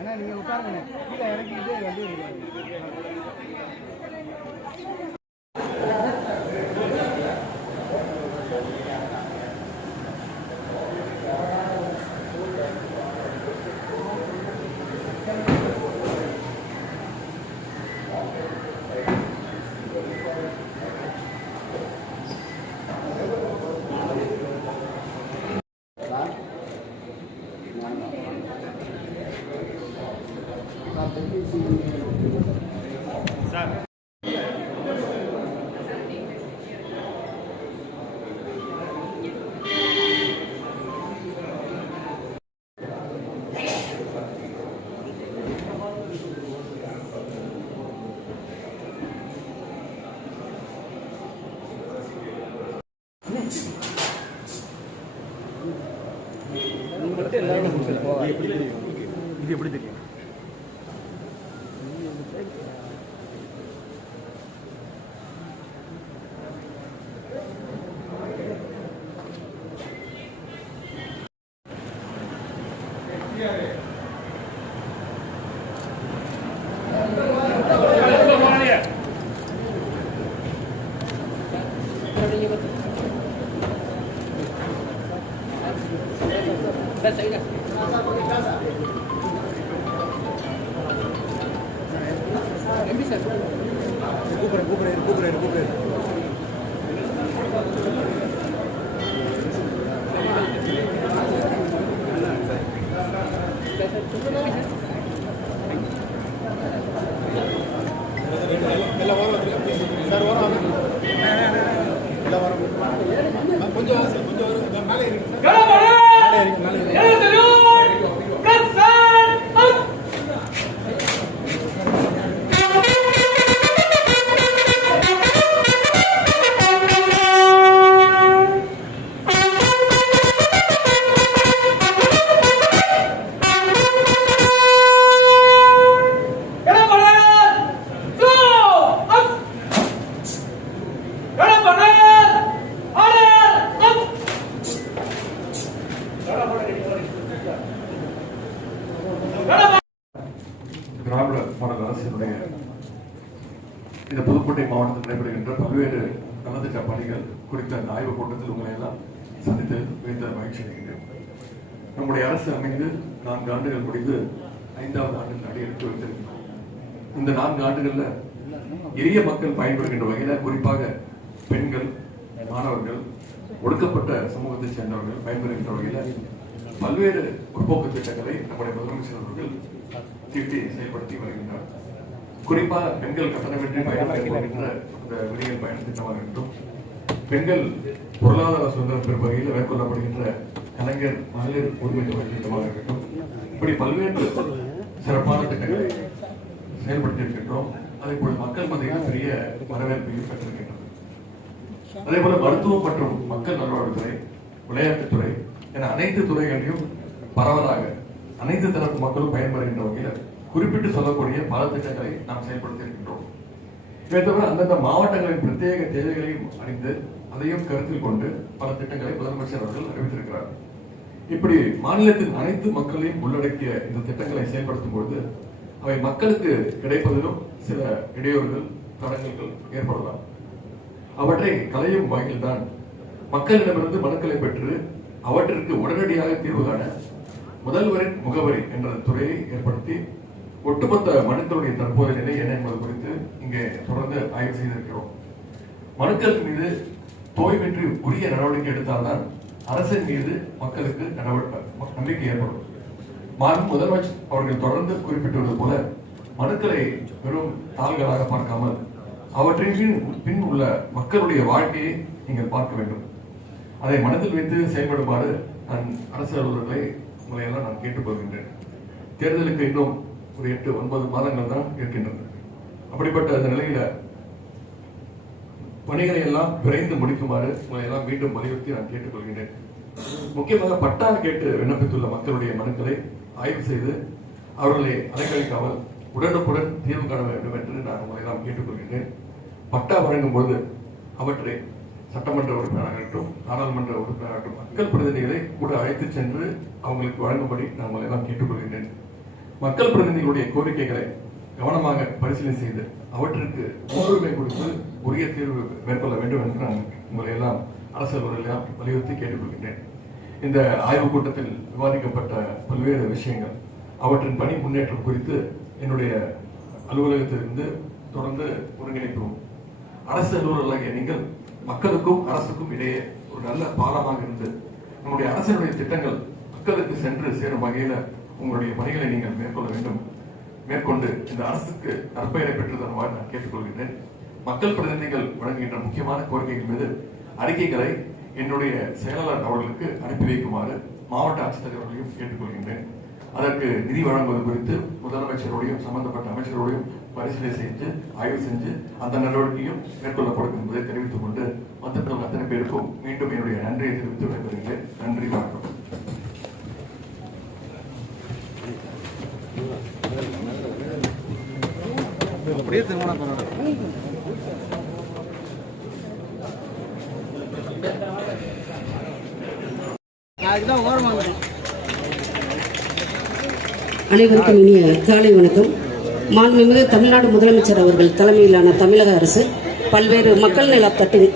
அண்ணா நீங்க உட்காருங்க, கீழே இறக்கிட்டு வண்டி சார் இது எப்படி தெரியும்? திராவிட மாடல் அரசினுடைய இந்த புதுக்கோட்டை மாவட்டத்தில் நடைபெறுகின்ற பல்வேறு நலத்திட்ட பணிகள் குறித்த அந்த ஆய்வுக் கூட்டத்தில் உங்களை எல்லாம் சந்தித்து மிகுந்த மகிழ்ச்சி அடைகின்றேன். நம்முடைய அரசு அமைந்து 4 ஆண்டுகள் முடிந்து 5வது ஆண்டில் அடியெடுத்து வைத்திருக்கிறோம். இந்த 4 ஆண்டுகள்ல எளிய மக்கள் பயன்படுகின்ற வகையில குறிப்பாக பெண்கள், மாணவர்கள், ஒடுக்கப்பட்ட சமூகத்தை சேர்ந்தவர்கள் பயன்பெறுகின்ற வகையில பல்வேறு முற்போக்கு திட்டங்களை நம்முடைய முதலமைச்சர் அவர்கள் தீட்டி செயல்படுத்தி வருகின்றார். குறிப்பாக பெண்கள் கட்டணமின்றி பயன்படுகின்ற இந்த விடியல் பயண திட்டமாக இருக்கட்டும், பெண்கள் பொருளாதார சுதந்திரம் பெறும் வகையில் மேற்கொள்ளப்படுகின்ற கலைஞர் மகளிர் உரிமை தொகை திட்டமாக இருக்கட்டும், இப்படி பல்வேறு சிறப்பான திட்டங்களை செயல்படுத்தி இருக்கின்றோம். அதே போல மக்கள் மத்தியில் பெரிய வரவேற்பையும் பெற்றிருக்கின்றது. அதே போல மருத்துவம் மற்றும் மக்கள் நல்வாழ்வுத்துறை, விளையாட்டுத்துறை என அனைத்து துறைகளையும் பரவலாக அனைத்து தரப்பு மக்களும் பயன்படுகின்ற வகையில் குறிப்பிட்டு சொல்லக்கூடிய பல திட்டங்களை நாம் செயல்படுத்தி இருக்கின்றோம். இதை தவிர அந்தந்த மாவட்டங்களின் பிரத்யேக தேவைகளையும் அறிந்து அதையும் கருத்தில் கொண்டு பல திட்டங்களை முதலமைச்சர் அவர்கள் அறிவித்திருக்கிறார். இப்படி மாநிலத்தின் அனைத்து மக்களையும் உள்ளடக்கிய இந்த திட்டங்களை செயல்படுத்தும் பொழுது அவை மக்களுக்கு கிடைப்பதிலும் சில இடையூறுகள், தடங்கல்கள் ஏற்படலாம். அவற்றை களையும் வகையில்தான் மக்களிடமிருந்து மனுக்களை பெற்று அவற்றிற்கு உடனடியாக தீர்வு காண முதல்வரின் முகவரி என்ற துறையை ஏற்படுத்தி ஒட்டுமொத்த மனுக்களுடைய தற்போதைய நிலை என்ன என்பது குறித்து இங்கே தொடர்ந்து ஆய்வு செய்திருக்கிறோம். மனுக்கள் மீது தோய்வின்றி உரிய நடவடிக்கை எடுத்தால்தான் அரசின் மீது மக்களுக்கு நம்பிக்கை ஏற்படும். முதலமைச்சர் அவர்கள் தொடர்ந்து குறிப்பிட்டுள்ளது போல மனுக்களை வெறும் தாள்களாக பார்க்காமல் அவற்றின் பின் உள்ள மக்களுடைய வாழ்க்கையை நீங்கள் பார்க்க வேண்டும். அதை மனதில் வைத்து செயல்படுமாறு நான் அரசு அலுவலர்களை உங்களை எல்லாம் நான் கேட்டுக்கொள்கின்றேன். தேர்தலுக்கு இன்னும் ஒரு 8-9 மாதங்கள் தான் இருக்கின்றன. அப்படிப்பட்ட அந்த நிலையில பணிகளை எல்லாம் விரைந்து முடிக்குமாறு உங்களை எல்லாம் மீண்டும் வலியுறுத்தி நான் கேட்டுக்கொள்கின்றேன். முக்கியமாக பட்டா கேட்டு விண்ணப்பித்துள்ள மக்களுடைய மனுக்களை ஆய்வு செய்து அவர்களை அலைக்கழிக்காமல் உடனுக்குடன் தீர்வு காண வேண்டும் என்று நான் உங்களை எல்லாம் கேட்டுக்கொள்கிறேன். பட்டா வழங்கும் பொழுது அவற்றை சட்டமன்ற உறுப்பினராகட்டும் நாடாளுமன்ற உறுப்பினராகட்டும் மக்கள் பிரதிநிதிகளை கூட அழைத்து சென்று அவங்களுக்கு வழங்கும்படி நான் உங்களை எல்லாம் கேட்டுக்கொள்கிறேன். மக்கள் பிரதிநிதிகளுடைய கோரிக்கைகளை கவனமாக பரிசீலனை செய்து அவற்றிற்கு முன்னுரிமை கொடுத்து உரிய தீர்வு மேற்கொள்ள வேண்டும் என்று நான் உங்களை எல்லாம் அரசு அலுவலர்களெல்லாம் வலியுறுத்தி கேட்டுக்கொள்கின்றேன். இந்த ஆய்வுக் கூட்டத்தில் விவாதிக்கப்பட்ட பல்வேறு விஷயங்கள் அவற்றின் பணி முன்னேற்றம் குறித்து என்னுடைய அலுவலகத்திலிருந்து தொடர்ந்து ஒருங்கிணைப்போம். அரசு அலுவலர்களாகிய நீங்கள் மக்களுக்கும் அரசுக்கும் இடையே ஒரு நல்ல பாலமாக இருந்து நம்முடைய அரசினுடைய திட்டங்கள் மக்களுக்கு சென்று சேரும் வகையில் உங்களுடைய பணிகளை நீங்கள் மேற்கொள்ள வேண்டும். மேற்கொண்டு இந்த அரசுக்கு நற்பெயரை பெற்று தருமாறு நான் கேட்டுக்கொள்கின்றேன். மக்கள் பிரதிநிதிகள் வழங்குகின்ற முக்கியமான கோரிக்கைகள் மீது அறிக்கைகளை என்னுடைய செயலாளர் அவர்களுக்கு அனுப்பி வைக்குமாறு மாவட்ட ஆட்சித்தலைவர்களையும் கேட்டுக்கொள்கின்றேன். அதற்கு நிதி வழங்குவது குறித்து முதலமைச்சரோடையும் சம்பந்தப்பட்ட அமைச்சரோடையும் பரிசீலனை செஞ்சு ஆய்வு செஞ்சு அந்த நடவடிக்கையும் மேற்கொள்ளப்படும் என்பதை தெரிவித்துக் கொண்டு வந்திருக்கும் அத்தனை பேருக்கும் மீண்டும் என்னுடைய நன்றியை தெரிவித்து விடைபெறுகிறேன். நன்றி, வணக்கம். அப்படியே திருமணம் அனைவருக்கும் இனிய காலை வணக்கம். மாண்புமிகு தமிழ்நாடு முதலமைச்சர் அவர்கள் தலைமையிலான தமிழக அரசு பல்வேறு மக்கள் நல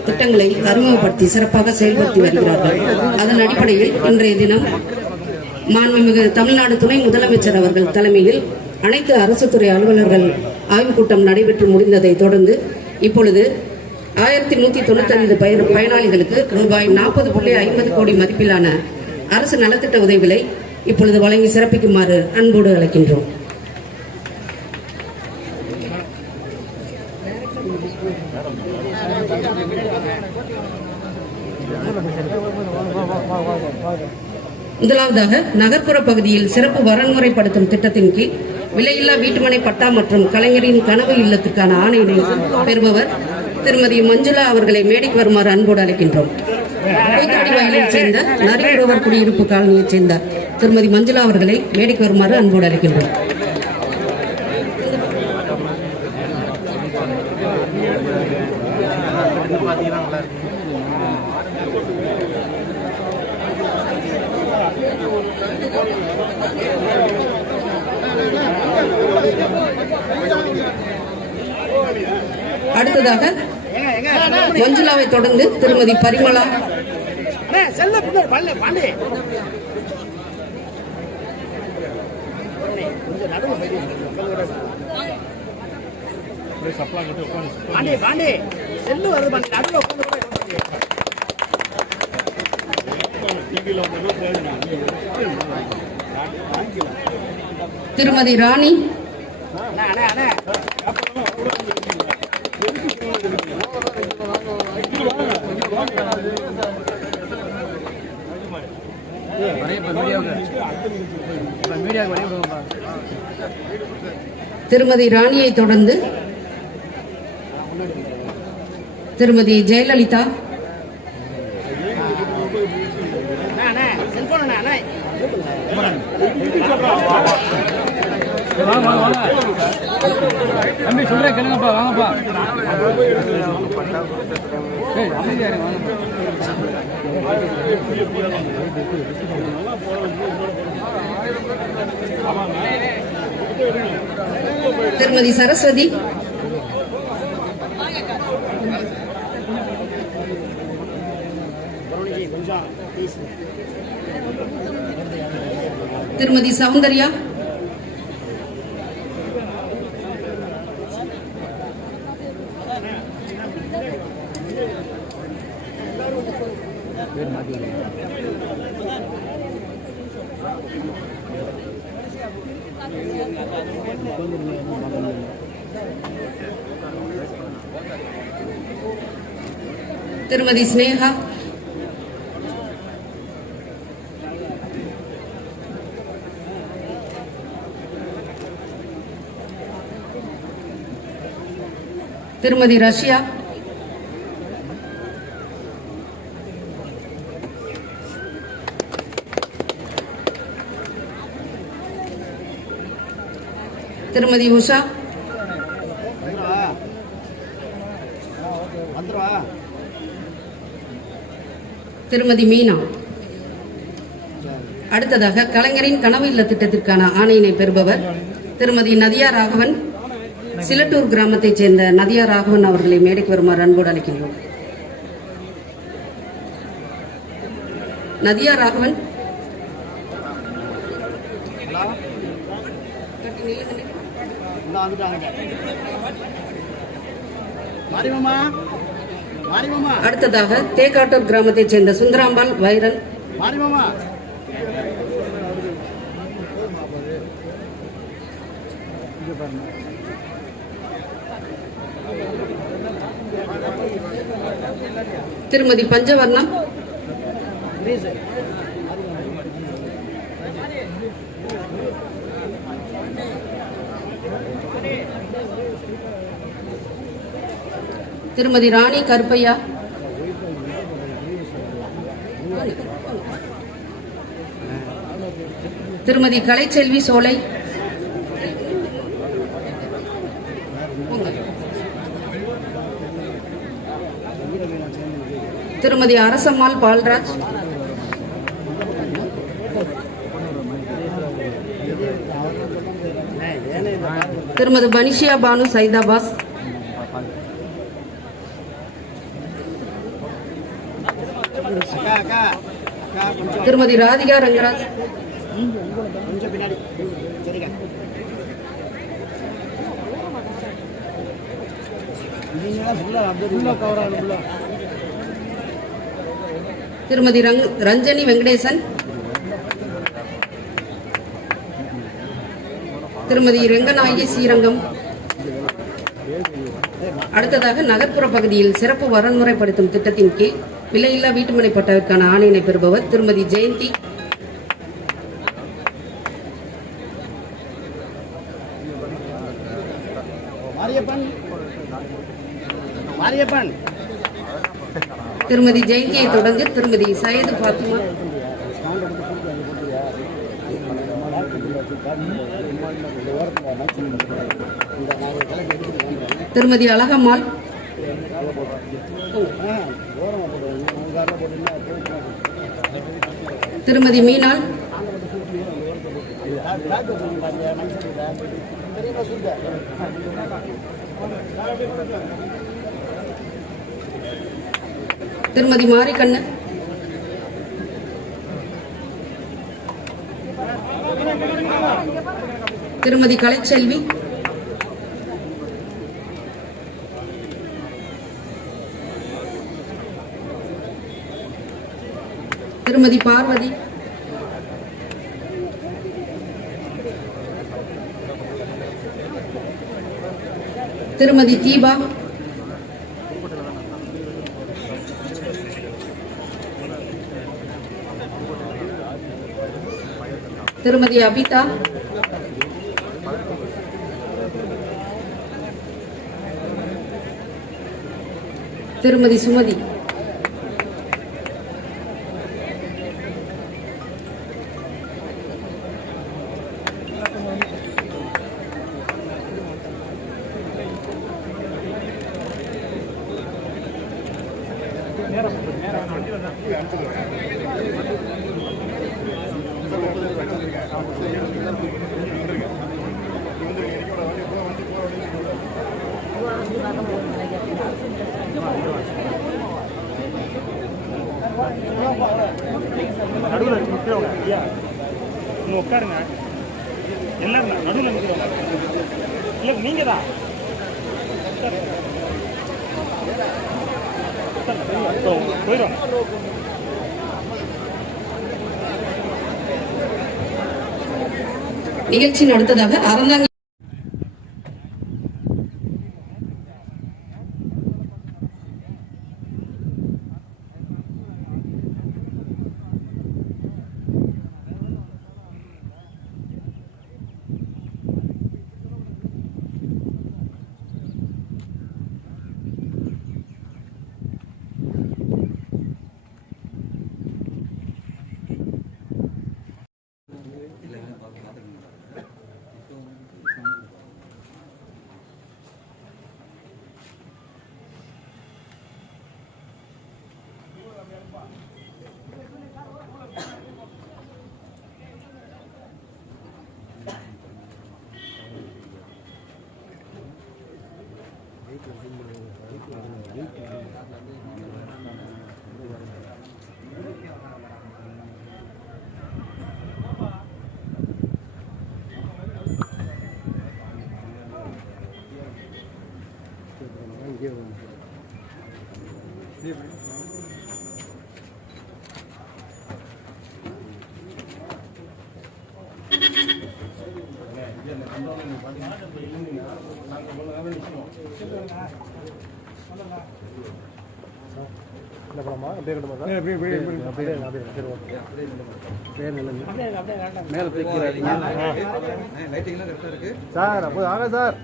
திட்டங்களை அறிமுகப்படுத்தி சிறப்பாக செயல்படுத்தி வருகிறார்கள். அதன் அடிப்படையில் இன்றைய தினம் மாண்புமிகு தமிழ்நாடு துணை முதலமைச்சர் அவர்கள் தலைமையில் அனைத்து அரசு துறை அலுவலர்கள் ஆய்வுக் கூட்டம் நடைபெற்று முடிந்ததை தொடர்ந்து இப்பொழுது 1195 பயனாளிகளுக்கு ரூபாய் 40.50 கோடி மதிப்பிலான அரசு நலத்திட்ட உதவிகளை இப்பொழுது வழங்கி சிறப்பிக்குமாறு அன்போடு அழைக்கின்றோம். முதலாவதாக நகர்ப்புற பகுதியில் சிறப்பு வரன்முறைப்படுத்தும் திட்டத்தின் கீழ் விலையில்லா வீட்டுமனை பட்டா மற்றும் கலைஞரின் கனவு இல்லத்திற்கான ஆணையினை பெறுபவர் திருமதி மஞ்சுளா அவர்களை மேடைக்கு வருமாறு அன்போடு அழைக்கின்றோம். கூத்தாடி வயலைச் சேர்ந்த நரிக்குறவர் குடியிருப்பு காலனியைச் சேர்ந்த திருமதி மஞ்சுளா அவர்களை மேடைக்கு வருமாறு அன்போடு அழைக்கின்றோம். அடுத்ததாக மஞ்சுளாவை தொடர்ந்து திருமதி பரிமளா திருமதி ராணி திருமதி ராணியை தொடர்ந்து திருமதி ஜெயலலிதா, தம்பி சொல்றேன் கேளுங்கப்பா, வாங்கப்பா. திருமதி சரஸ்வதி, திருமதி சௌந்தர்யா, திருமதி ஸ்னேகா, திருமதி ரஷ்யா, திருமதி உஷா, திருமதி மீனா. அடுத்ததாக கலைஞரின் கனவு இல்ல திட்டத்திற்கான ஆணையினை பெறுபவர் திருமதி நதியா ராகவன். சிலட்டூர் கிராமத்தைச் சேர்ந்த நதியா ராகவன் அவர்களை மேடைக்கு வருமாறு அன்போடு அழைக்கின்றோம். நதியா ராகவன். அடுத்ததாக தேக்காட்டூர் கிராமத்தைச் சேர்ந்த சுந்தராம்பாள் வைரன். திருமதி பஞ்சவர்ணம். திருமதி ராணி கருப்பையா. திருமதி கலைச்செல்வி சோலை. திருமதி அரசம்மாள் பால்ராஜ். திருமதி பனிஷியா பானு சைதாபாஸ். திருமதி ராதிகா ரங்கராஜ். திருமதி ரஞ்சனி வெங்கடேசன். திருமதி ரெங்கநாயகி ஸ்ரீரங்கம். அடுத்ததாக நகர்ப்புற பகுதியில் சிறப்பு வரன்முறைப்படுத்தும் திட்டத்தின் கீழ் விலையில்லா வீட்டுமனை பட்டாவிற்கான ஆணையினை பெறுபவர் திருமதி ஜெயந்தி. திருமதி ஜெயந்தியை தொடர்ந்து திருமதி சையது பாத்திமா. திருமதி அழகம்மாள். திருமதி மீனாள். திருமதி மாரிக்கண்ணு. திருமதி கலைச்செல்வி. திருமதி பார்வதி. திருமதி தீபா. திருமதி அபிதா. திருமதி சுமதி. நடுவில் நிற்கிறவங்க ஐயா இன்னும் உட்காருங்க. எல்லாரும் நடுவில் நிற்கிறவங்க. இல்லை நீங்கள் தான் போயிடும். நிகழ்ச்சியின் அடுத்ததாக அறந்தாங்கி சார் அப்போ ஆக சார்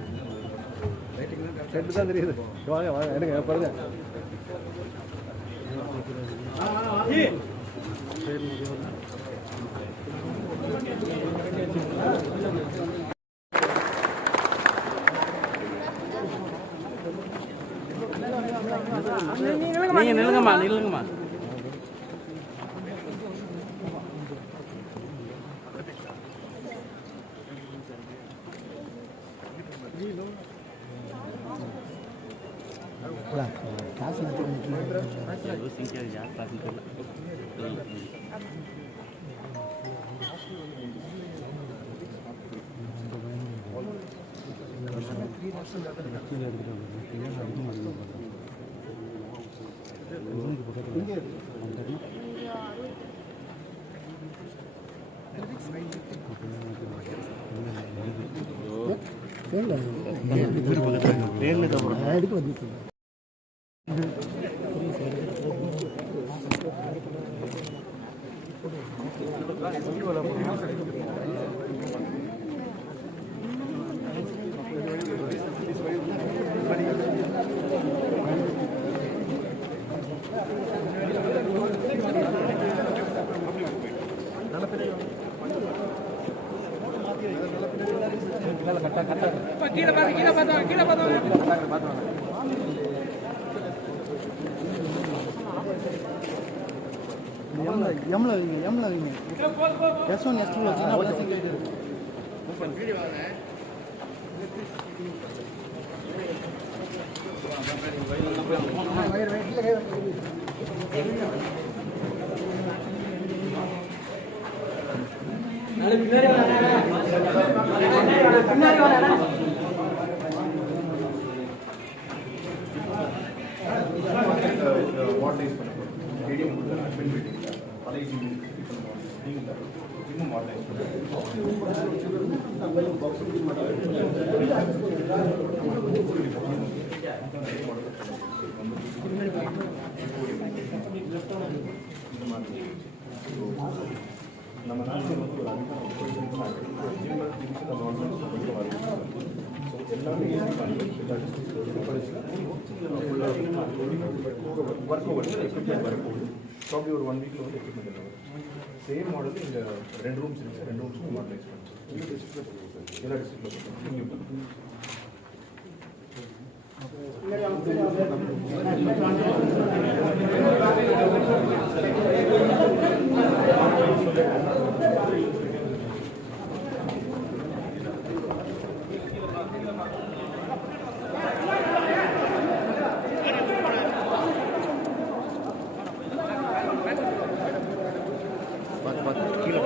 செட்டு தான் தெரியுது வாங்க வாங்க எடுங்க பாருங்க நீங்க நில்லுங்கம்மா நில்லுங்கம்மா. எம்ல வைங்க S1 S2 நம்ம நாட்டில் வந்து ஒரு ஒர்க் ஓவர் எக்யூப்மெண்ட் வரப்போகுது. ப்ராப்ளி ஒரு 1 வீக்கில் வந்து எக்யூப்மெண்ட் இருக்கும். சேம் மாடல் இங்கே 2 ரூம்ஸ் இருக்குது. 2 ரூம்ஸ்க்கு மாடலைஸ் பண்ணுறோம். எல்லா டிஸ்ட்ரிக்டில் கீழே